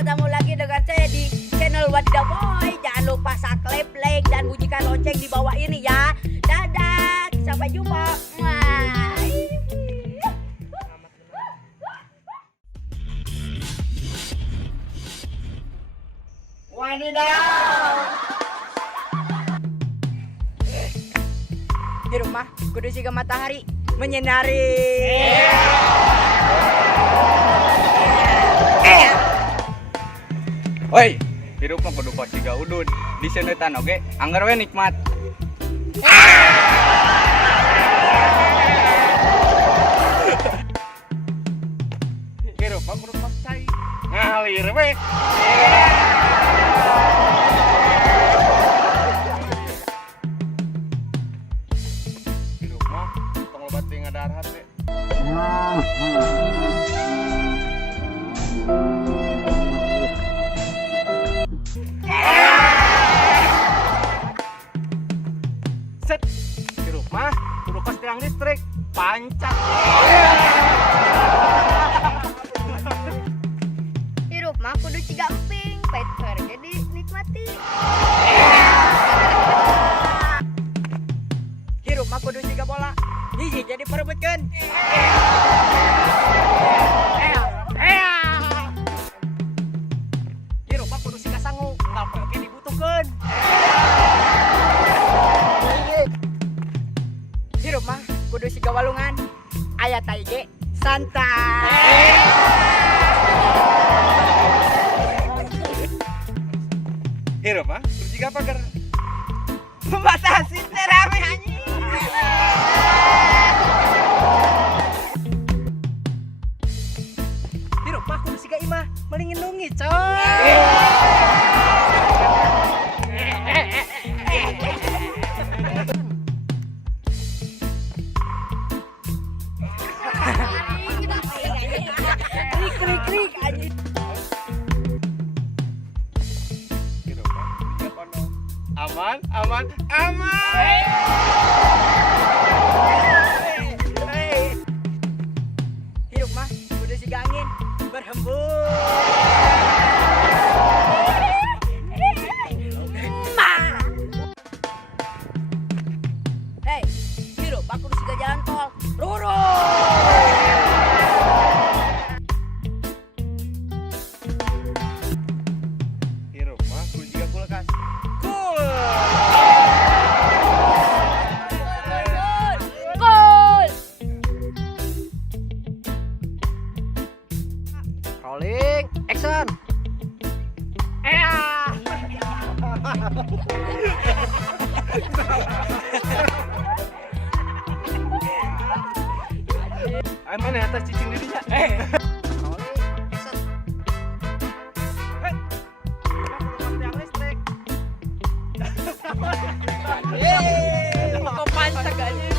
ketemu lagi dengan saya di channel Wadidaw Boy. Jangan lupa subscribe, like, dan bunyikan lonceng di bawah ini ya. Dadah, sampai jumpa. Wadidaw. Di rumah kudu siga matahari menyinari. Woi, hidup mah kudu siga udud. Di seuneutan oge anggar we nikmat. Hidup mah kudu cai. Ngalir we. Hidup mah tong loba teu ngadarhat we. Set, hirup mah kudu kos tiang listrik, pancak. Hirup mah kudu ciga emping, pait harga dinikmati. Hirup mah kudu ciga bola, hiji jadi perebutkeun. Hirup mah kudu siga sangu, ngapel ge dibutuhkeun. Hirup mah kudu siga walungan, aya tai ge santai. Hirup mah kudu siga pagar. Pembatasin teh rame anjing. Hirup mah kudu siga imah, mending ngelungi coy. Krik anjing. Hirup mah kudu siga kono. Aman, aman, aman. Hirup mah kudu siga angin berhembus. Hei, hirup mah kudu siga jalan tol lurus. Hirup mah kudu siga kulkas. Cool. Cool. Rolling, action. Ay, mana atas cicing dirinya? Tiang listrik. Kok pancak aja.